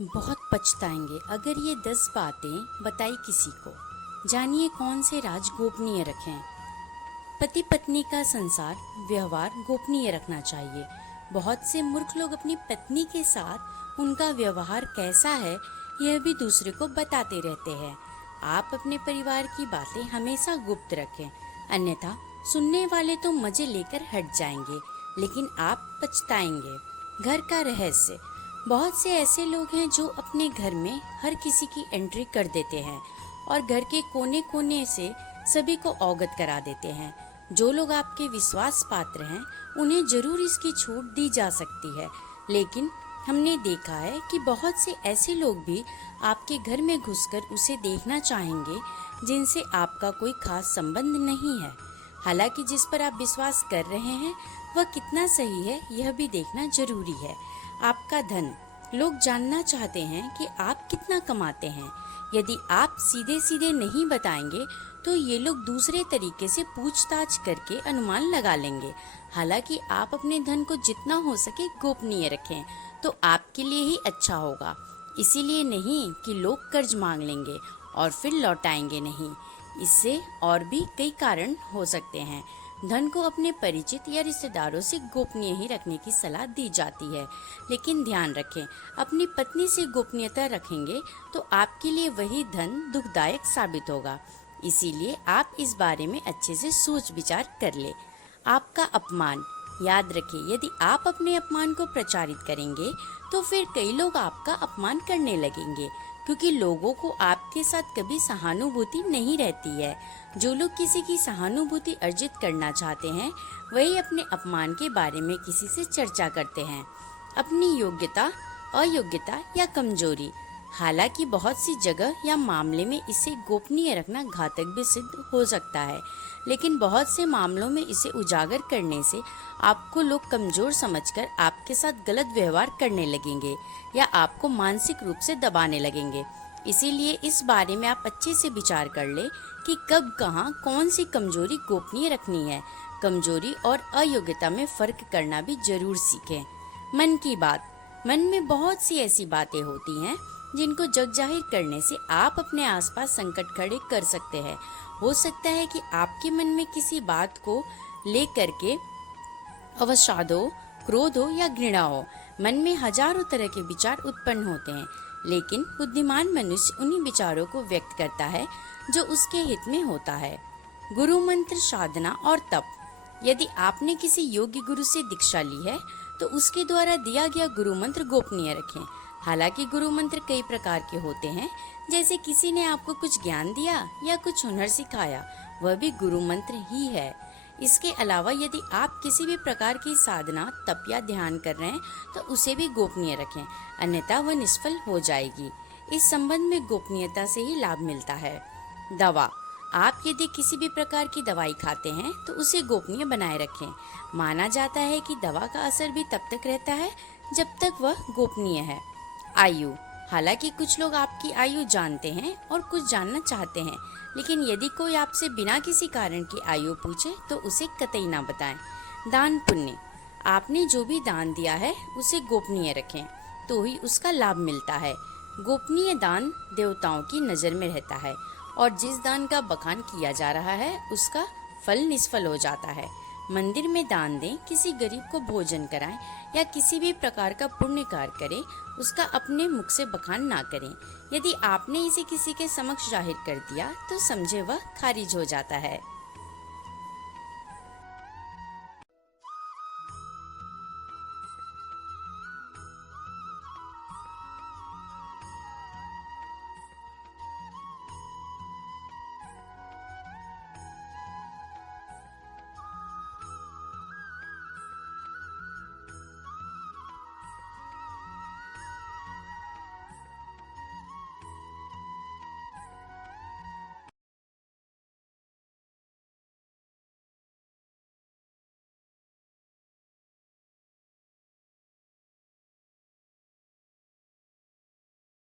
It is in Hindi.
बहुत पछताएंगे अगर ये 10 बातें बताई किसी को। जानिए कौन से राज गोपनीय रखें। पति पत्नी का संसार व्यवहार गोपनीय रखना चाहिए। बहुत से मूर्ख लोग अपनी पत्नी के साथ उनका व्यवहार कैसा है यह भी दूसरे को बताते रहते हैं। आप अपने परिवार की बातें हमेशा गुप्त रखें, अन्यथा सुनने वाले तो मजे लेकर हट जाएंगे, लेकिन आप पछताएंगे। घर का रहस्य। बहुत से ऐसे लोग हैं जो अपने घर में हर किसी की एंट्री कर देते हैं और घर के कोने कोने से सभी को अवगत करा देते हैं। जो लोग आपके विश्वास पात्र हैं उन्हें जरूर इसकी छूट दी जा सकती है, लेकिन हमने देखा है कि बहुत से ऐसे लोग भी आपके घर में घुसकर उसे देखना चाहेंगे जिनसे आपका कोई खास संबंध नहीं है। हालांकि जिस पर आप विश्वास कर रहे हैं वह कितना सही है यह भी देखना जरूरी है। आपका धन। लोग जानना चाहते हैं कि आप कितना कमाते हैं। यदि आप सीधे सीधे नहीं बताएंगे तो ये लोग दूसरे तरीके से पूछताछ करके अनुमान लगा लेंगे। हालांकि आप अपने धन को जितना हो सके गोपनीय रखें तो आपके लिए ही अच्छा होगा। इसीलिए नहीं कि लोग कर्ज मांग लेंगे और फिर लौटाएंगे नहीं। इससे और भी कई कारण हो सकते हैं। धन को अपने परिचित या रिश्तेदारों से गोपनीय ही रखने की सलाह दी जाती है, लेकिन ध्यान रखें, अपनी पत्नी से गोपनीयता रखेंगे तो आपके लिए वही धन दुखदायक साबित होगा। इसीलिए आप इस बारे में अच्छे से सोच विचार कर ले। आपका अपमान। याद रखें, यदि आप अपने अपमान को प्रचारित करेंगे तो फिर कई लोग आपका अपमान करने लगेंगे, क्योंकि लोगों को आपके साथ कभी सहानुभूति नहीं रहती है। जो लोग किसी की सहानुभूति अर्जित करना चाहते हैं वही अपने अपमान के बारे में किसी से चर्चा करते हैं। अपनी योग्यता, अयोग्यता या कमजोरी। हालांकि बहुत सी जगह या मामले में इसे गोपनीय रखना घातक भी सिद्ध हो सकता है, लेकिन बहुत से मामलों में इसे उजागर करने से आपको लोग कमजोर समझकर आपके साथ गलत व्यवहार करने लगेंगे या आपको मानसिक रूप से दबाने लगेंगे। इसीलिए इस बारे में आप अच्छे से विचार कर ले कि कब कहाँ कौन सी कमजोरी गोपनीय रखनी है। कमजोरी और अयोग्यता में फर्क करना भी जरूर सीखें। मन की बात। मन में बहुत सी ऐसी बातें होती हैं जिनको जग जाहिर करने से आप अपने आसपास संकट खड़े कर सकते हैं। हो सकता है कि आपके मन में किसी बात को लेकर के अवसाद हो, क्रोध हो या घृणा हो। मन में हजारों तरह के विचार उत्पन्न होते हैं, लेकिन बुद्धिमान मनुष्य उन्हीं विचारों को व्यक्त करता है जो उसके हित में होता है। गुरु मंत्र साधना और तप। यदि आपने किसी योग्य गुरु से दीक्षा ली है तो उसके द्वारा दिया गया गुरु मंत्र गोपनीय रखें। हालांकि गुरु मंत्र कई प्रकार के होते हैं, जैसे किसी ने आपको कुछ ज्ञान दिया या कुछ हुनर सिखाया, वह भी गुरु मंत्र ही है। इसके अलावा यदि आप किसी भी प्रकार की साधना, तप या ध्यान कर रहे हैं तो उसे भी गोपनीय रखें, अन्यथा वह निष्फल हो जाएगी। इस संबंध में गोपनीयता से ही लाभ मिलता है। दवा। आप यदि किसी भी प्रकार की दवाई खाते हैं तो उसे गोपनीय बनाए रखें। माना जाता है कि दवा का असर भी तब तक रहता है जब तक वह गोपनीय है। आयु। हालांकि कुछ लोग आपकी आयु जानते हैं और कुछ जानना चाहते हैं, लेकिन यदि कोई आपसे बिना किसी कारण की आयु पूछे तो उसे कतई ना बताएं। दान पुण्य। आपने जो भी दान दिया है उसे गोपनीय रखें तो ही उसका लाभ मिलता है। गोपनीय दान देवताओं की नजर में रहता है और जिस दान का बखान किया जा रहा है उसका फल निष्फल हो जाता है। मंदिर में दान दें, किसी गरीब को भोजन कराएं या किसी भी प्रकार का पुण्य कार्य करें, उसका अपने मुख से बखान ना करें। यदि आपने इसे किसी के समक्ष जाहिर कर दिया तो समझे वह खारिज हो जाता है।